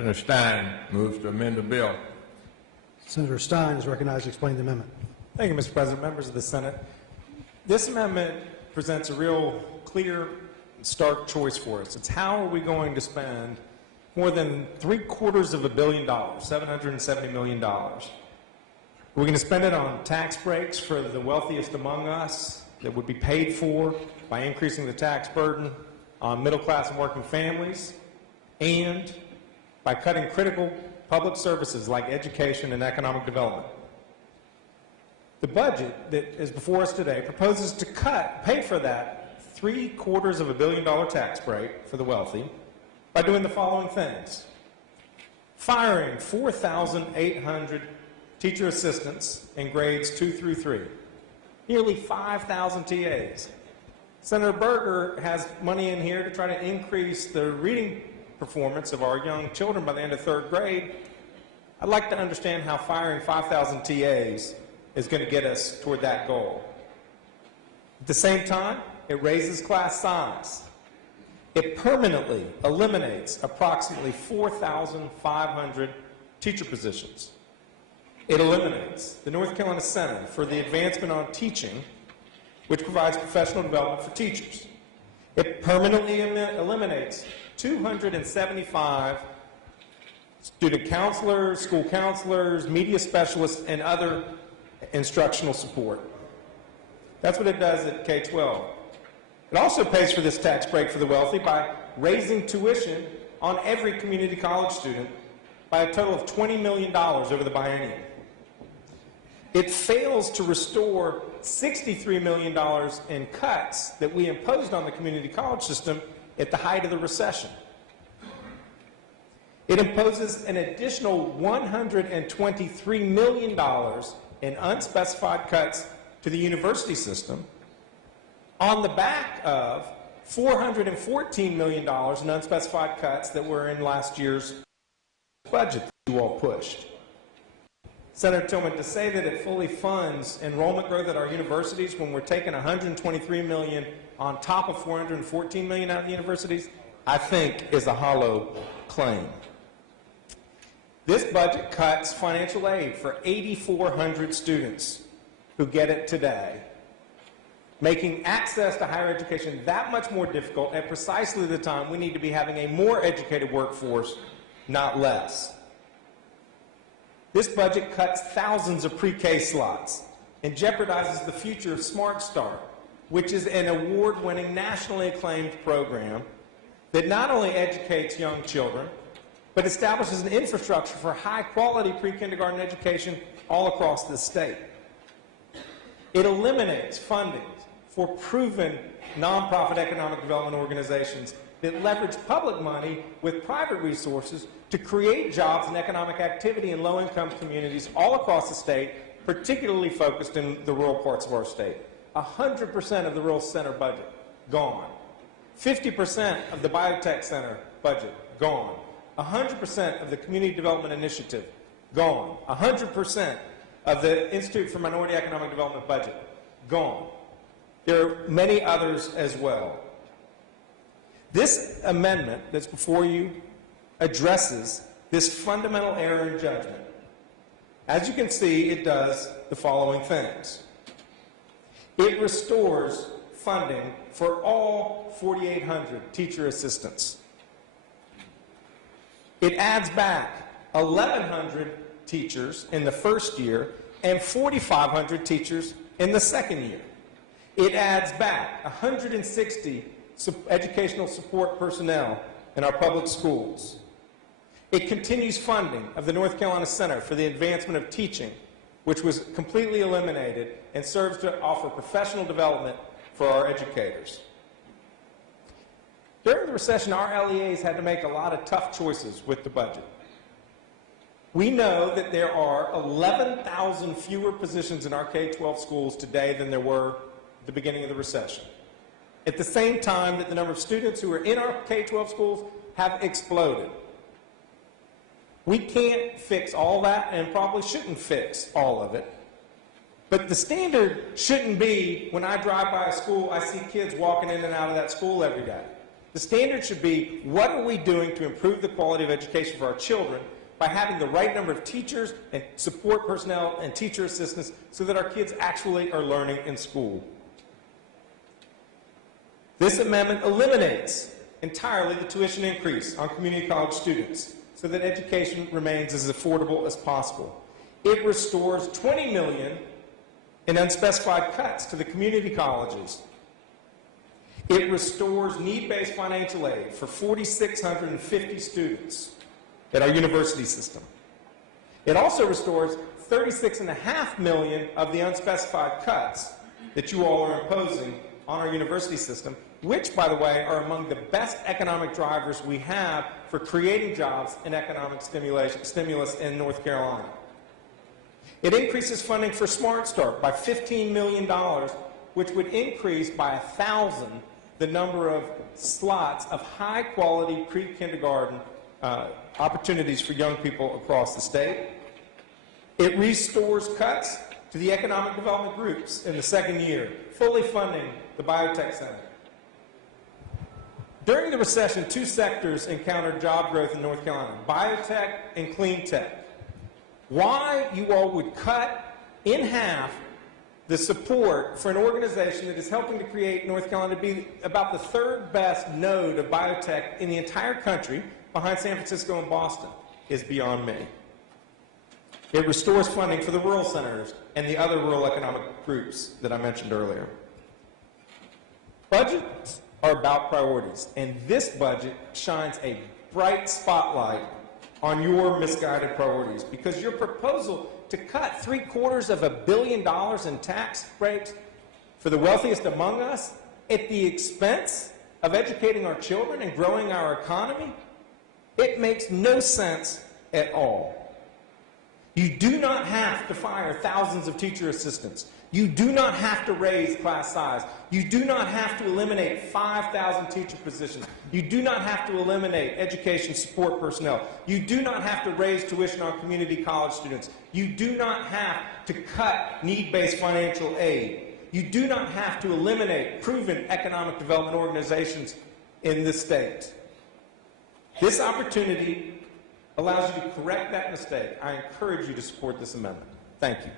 Senator Stein moves to amend the bill. Senator Stein is recognized to explain the amendment. Thank you, Mr. President, members of the Senate. This amendment presents a real clear, stark choice for us. It's how are we going to spend more than $750 million, $770 million. We're going to spend it on tax breaks for the wealthiest among us that would be paid for by increasing the tax burden on middle class and working families, and by cutting critical public services like education and economic development. The budget that is before us today proposes to pay for that $750 million tax break for the wealthy by doing the following things: firing 4,800 teacher assistants in grades 2 through 3, nearly 5,000 TAs. Senator Berger has money in here to try to increase the reading performance of our young children by the end of 3rd grade. I'd like to understand how firing 5,000 TAs is going to get us toward that goal. At the same time, it raises class size. It permanently eliminates approximately 4,500 teacher positions. It eliminates the North Carolina Center for the Advancement on Teaching, which provides professional development for teachers. It permanently eliminates 275 student counselors, school counselors, media specialists, and other instructional support. That's what it does at K-12. It also pays for this tax break for the wealthy by raising tuition on every community college student by a total of $20 million over the biennium. It fails to restore $63 million in cuts that we imposed on the community college system at the height of the recession. It imposes an additional $123 million in unspecified cuts to the university system on the back of $414 million in unspecified cuts that were in last year's budget that you all pushed. Senator Tillman, to say that it fully funds enrollment growth at our universities when we're taking $123 million on top of $414 million out of the universities, I think is a hollow claim. This budget cuts financial aid for 8,400 students who get it today, making access to higher education that much more difficult at precisely the time we need to be having a more educated workforce, not less. This budget cuts thousands of pre-K slots and jeopardizes the future of Smart Start, which is an award-winning, nationally acclaimed program that not only educates young children, but establishes an infrastructure for high-quality pre-kindergarten education all across the state. It eliminates funding for proven nonprofit economic development organizations that leverage public money with private resources to create jobs and economic activity in low-income communities all across the state, particularly focused in the rural parts of our state. 100% of the rural center budget, gone. 50% of the biotech center budget, gone. 100% of the community development initiative, gone. 100% of the Institute for Minority Economic Development budget, gone. There are many others as well. This amendment that's before you addresses this fundamental error in judgment. As you can see, it does the following things. It restores funding for all 4,800 teacher assistants. It adds back 1,100 teachers in the first year and 4,500 teachers in the second year. It adds back 160 educational support personnel in our public schools. It continues funding of the North Carolina Center for the Advancement of Teaching, which was completely eliminated and serves to offer professional development for our educators. During the recession, our LEAs had to make a lot of tough choices with the budget. We know that there are 11,000 fewer positions in our K-12 schools today than there were at the beginning of the recession. At the same time that the number of students who are in our K-12 schools have exploded. We can't fix all that and probably shouldn't fix all of it. But the standard shouldn't be when I drive by a school, I see kids walking in and out of that school every day. The standard should be, what are we doing to improve the quality of education for our children by having the right number of teachers and support personnel and teacher assistants so that our kids actually are learning in school. This amendment eliminates entirely the tuition increase on community college students so that education remains as affordable as possible. It restores $20 million in unspecified cuts to the community colleges. It restores need-based financial aid for 4,650 students at our university system. It also restores $36.5 million of the unspecified cuts that you all are imposing on our university system, which, by the way, are among the best economic drivers we have for creating jobs and economic stimulus in North Carolina. It increases funding for Smart Start by $15 million, which would increase by 1,000 the number of slots of high-quality pre-kindergarten opportunities for young people across the state. It restores cuts to the economic development groups in the second year, fully funding the Biotech Center. During the recession, two sectors encountered job growth in North Carolina, biotech and clean tech. Why you all would cut in half the support for an organization that is helping to create North Carolina to be about the third best node of biotech in the entire country, behind San Francisco and Boston, is beyond me. It restores funding for the rural centers and the other rural economic groups that I mentioned earlier. Budgets are about priorities, and this budget shines a bright spotlight on your misguided priorities, because your proposal to cut $750 million in tax breaks for the wealthiest among us at the expense of educating our children and growing our economy, it makes no sense at all. You do not have to fire thousands of teacher assistants. You do not have to raise class size. You do not have to eliminate 5,000 teacher positions. You do not have to eliminate education support personnel. You do not have to raise tuition on community college students. You do not have to cut need-based financial aid. You do not have to eliminate proven economic development organizations in this state. This opportunity allows you to correct that mistake. I encourage you to support this amendment. Thank you.